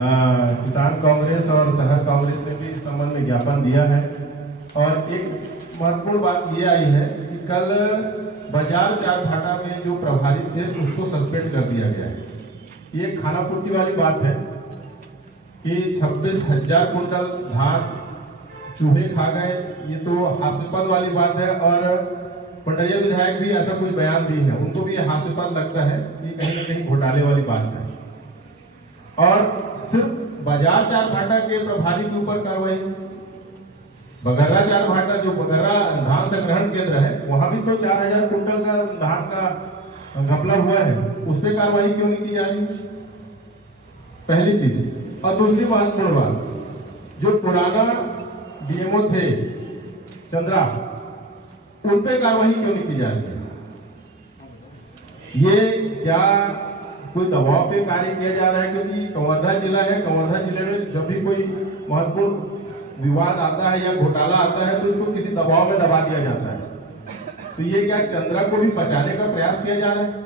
किसान कांग्रेस और शहर कांग्रेस ने भी इस संबंध में ज्ञापन दिया है। और एक महत्वपूर्ण बात ये आई है कि कल बाजार चारघाटा में जो प्रभारी थे उसको सस्पेंड कर दिया गया है। ये खानापूर्ति वाली बात है कि 26,000 कुंटल धान चूहे खा गए, ये तो हास्यास्पद वाली बात है। और पंडरिया विधायक भी ऐसा कोई बयान दी है, उनको भी ये हास्यास्पद लगता है, ये कहीं ना कहीं घोटाले वाली बात है। और सिर्फ बाजार चारघाटा के प्रभारी के ऊपर कार्रवाई, बगर्रा चारघाटा जो बगर्रा धान संग्रहण केंद्र है वहां भी तो 4,000 कुंटल का धान का घपला हुआ है, उस पर कार्रवाई क्यों नहीं की जा रही? पहली चीज। और दूसरी महत्वपूर्ण बात, जो पुराना डीएमओ थे चंद्रा, उन पे कार्रवाई क्यों नहीं की जा रही है? ये क्या कोई दबाव पे कार्य किया जा रहा है? क्योंकि कवर्धा जिला है, कवर्धा जिले में जब भी कोई महत्वपूर्ण विवाद आता है या घोटाला आता है तो इसको किसी दबाव में दबा दिया जाता है। तो ये क्या चंद्रा को भी बचाने का प्रयास किया जा रहा है?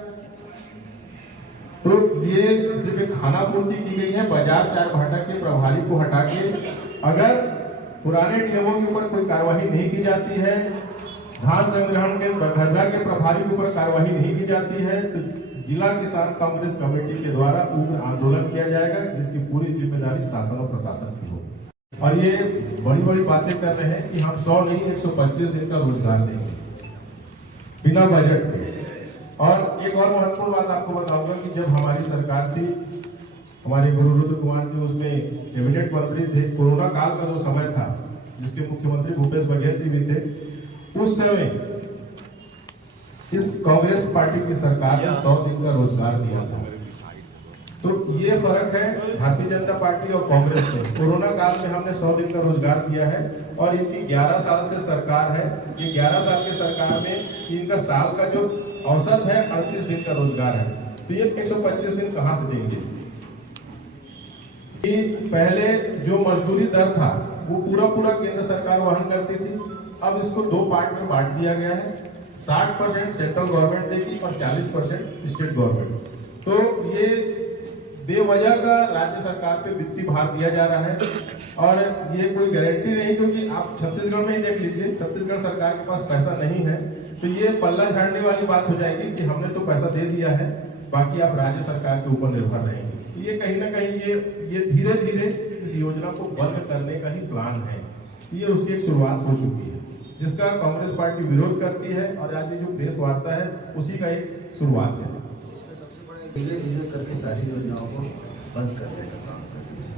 तो ये सिर्फ एक खानापूर्ति की गई है। बाजार चारघाटा के प्रभारी को हटा के अगर पुराने डीएमओ के ऊपर कोई कार्रवाई नहीं की जाती है, धान संग्रहण के बगर्रा के प्रभारी के ऊपर कार्रवाई नहीं की जाती है, तो जिला किसान कांग्रेस कमेटी के द्वारा उग्र आंदोलन किया जाएगा, जिसकी पूरी जिम्मेदारी शासन और प्रशासन की होगी। और ये बड़ी बड़ी बातें कर रहे हैं कि हम 100 नहीं 125 दिन का रोजगार देंगे बिना बजट के। और एक और महत्वपूर्ण बात आपको बताऊंगा कि जब हमारी सरकार थी, हमारे गुरु रुद्र कुमार जी उसमें कैबिनेट मंत्री थे, कोरोना काल का जो समय था जिसके मुख्यमंत्री भूपेश बघेल जी भी थे, उस समय इस कांग्रेस पार्टी की सरकार ने 100 दिन का रोजगार दिया था। तो ये फर्क है भारतीय जनता पार्टी और कांग्रेस में। कोरोना काल में हमने 100 दिन का रोजगार दिया है और इनकी 11 साल से सरकार है। ये 11 साल की सरकार में इनका साल का जो औसत है 38 दिन का रोजगार है, तो ये 125 दिन कहां से देंगे? पहले जो मजदूरी दर था वो पूरा केंद्र सरकार वहन करती थी, अब इसको 2 पार्ट में बांट दिया गया है। 60% सेंट्रल गवर्नमेंट देगी और 40% स्टेट गवर्नमेंट। तो ये बेवजह का राज्य सरकार पे वित्तीय भार दिया जा रहा है और ये कोई गारंटी नहीं, क्योंकि आप छत्तीसगढ़ में ही देख लीजिए, छत्तीसगढ़ सरकार के पास पैसा नहीं है, तो ये पल्ला झाड़ने वाली बात हो जाएगी कि हमने तो पैसा दे दिया है, बाकी आप राज्य सरकार के ऊपर निर्भर रहेंगे। ये कहीं ना कहीं ये धीरे धीरे इस योजना को बंद करने का ही प्लान है। ये उसकी एक शुरुआत हो चुकी है, जिसका कांग्रेस पार्टी विरोध करती है और आज ये जो प्रेस वार्ता है उसी का एक शुरुआत है। सबसे बड़ा धीरे करके सारी योजनाओं को बंद करने का काम करती है।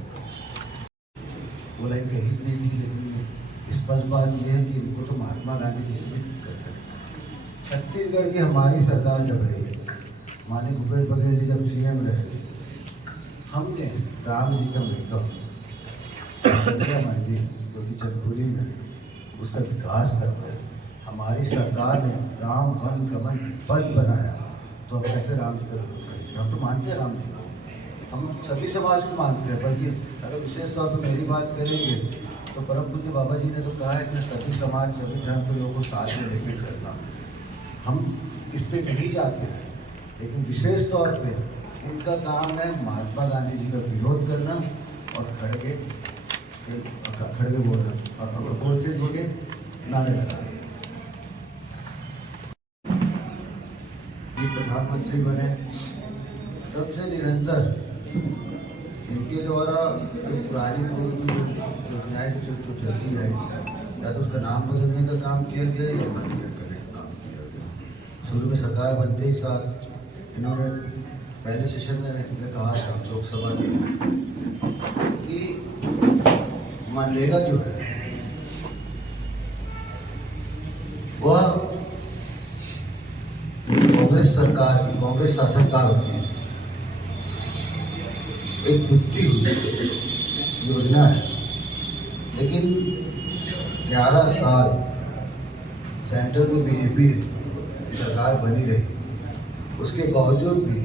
वो लाइन कहीं नहीं थी, लेकिन स्पष्ट बात यह है कि इनको तो महात्मा गांधी जी से भी दिक्कत है। छत्तीसगढ़ की हमारी सरकार जब रही, माननीय भूपेश बघेल जी जब सीएम रहे, हमने राम जी का मृतक मंदिर जो कि चंदपुरी में उसका विकास करते हैं। हमारी सरकार ने राम वन गमन पथ बनाया, तो अब कैसे राम जी का विरोध करेंगे? हम तो मानते हैं राम जी को, हम सभी समाज को मानते हैं। बल्कि अगर विशेष तौर पर मेरी बात करेंगे तो परम पूज्य बाबा जी ने तो कहा है कि सभी समाज सभी धर्म के लोगों को साथ में लेकर चलना। हम इस पर नहीं जाते हैं, लेकिन विशेष तौर पर उनका काम है महात्मा गांधी जी का विरोध करना और खड़गे बोलना और गोडसे जी के नारे लगाना। प्रधानमंत्री बने तब से निरंतर इनके द्वारा पुरानी योजनाएं जो चलती जाएगी, या तो उसका नाम बदलने का काम किया गया या बंद करने का काम किया गया। शुरू में सरकार बनते ही साथ इन्होंने पहले सेशन में इन्होंने कहा था लोकसभा में कि मनरेगा जो है वह कांग्रेस सरकार की, कांग्रेस शासन काल की एक टूटती हुई योजना है। लेकिन 11 साल सेंटर में बीजेपी सरकार बनी रही, उसके बावजूद भी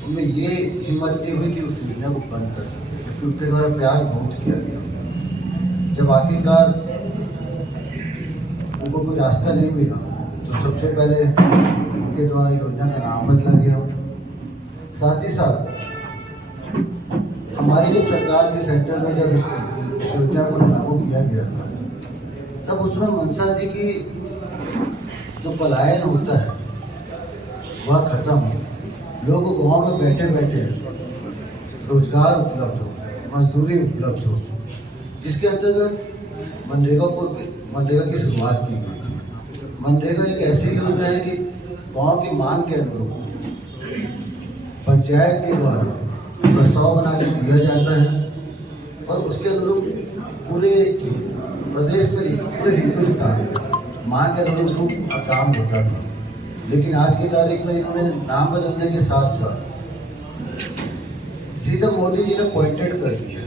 उनमें ये हिम्मत नहीं हुई कि उस योजना को बंद कर सके, जबकि उनके द्वारा प्रयास बहुत किया गया। जब आखिरकार उनको कोई रास्ता नहीं मिला तो सबसे पहले उनके द्वारा योजना का नाम बदला गया। साथ ही साथ हमारी जब सरकार के सेंटर में जब इस योजना को लागू किया गया था, तब उसमें मंशा थी कि जो पलायन होता है वह खत्म हो, लोगों को गाँव में बैठे बैठे रोजगार उपलब्ध हो, मजदूरी उपलब्ध हो, जिसके अंतर्गत मनरेगा की शुरुआत की गई थी। मनरेगा एक ऐसी योजना है कि गांव की मांग के अनुरूप पंचायत के द्वारा प्रस्ताव बना के दिया जाता है और उसके अनुरूप पूरे प्रदेश में, पूरे हिंदुस्तान मांग के अनुरूप काम होता था। लेकिन आज की तारीख में इन्होंने नाम बदलने के साथ साथ सीधा मोदी जी ने पॉइंटेड कर दिया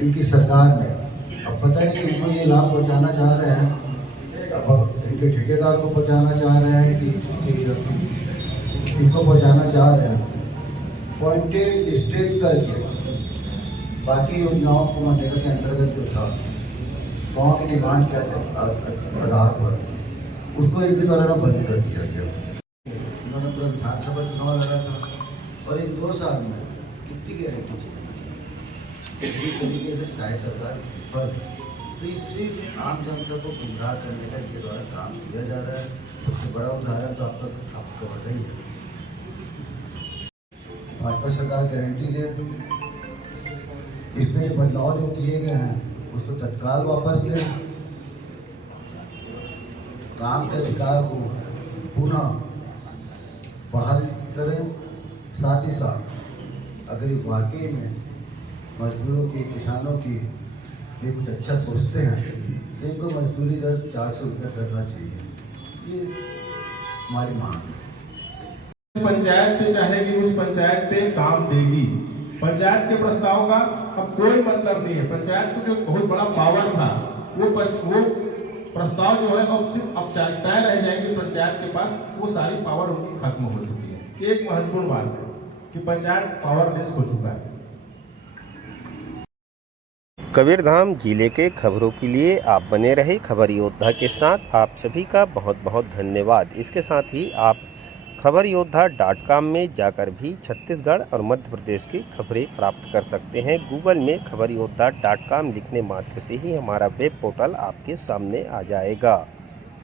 इनकी सरकार ने। अब पता नहीं कि इनको ये लाभ पहुंचाना चाह रहे हैं, अब इनके ठेकेदार को पहुंचाना चाह रहे हैं कि इनको पहुंचाना चाह रहे हैं। पॉइंटेड लिस्टेड करके बाकी योजनाओं को मनरेगा के अंतर्गत जो था गाँव की डिमांड के आधार पर उसको इनके द्वारा बंद कर दिया गया। उन्होंने पूरा विधानसभा चुनाव लड़ा था और इन 2 साल में कितनी गारंटी इसी तरीके से शायद सरकार विफल। तो ये सिर्फ आम जनता को गुमराह करने का इनके द्वारा काम किया जा रहा है। सबसे बड़ा उदाहरण तो आपका बढ़ रही है। भाजपा सरकार गारंटी दे, इसमें बदलाव जो किए गए हैं उसको तत्काल वापस ले, काम के अधिकार को पुनः बहाल करें। साथ ही साथ अगर वाकई में मजदूरों की, किसानों की लिए कुछ अच्छा सोचते हैं तो इनको मजदूरी दर 400 रुपया करना चाहिए। ये हमारी मांग है। पंचायत पे चाहेगी, उस पंचायत पे काम देगी। पंचायत के प्रस्ताव का अब कोई मतलब नहीं है। पंचायत को जो बहुत बड़ा पावर था वो प्रस्ताव जो है अब सिर्फ औपचारिकताएं रह जाएंगी पंचायत के पास, वो सारी पावर उनकी खत्म हो चुकी है। एक महत्वपूर्ण बात है कि पंचायत पावरलेस हो चुका है। कबीरधाम जिले के खबरों के लिए आप बने रहे खबर योद्धा के साथ। आप सभी का बहुत बहुत धन्यवाद। इसके साथ ही आप खबरयोद्धा.com में जाकर भी छत्तीसगढ़ और मध्य प्रदेश की खबरें प्राप्त कर सकते हैं। गूगल में खबरयोद्धा.com लिखने मात्र से ही हमारा वेब पोर्टल आपके सामने आ जाएगा।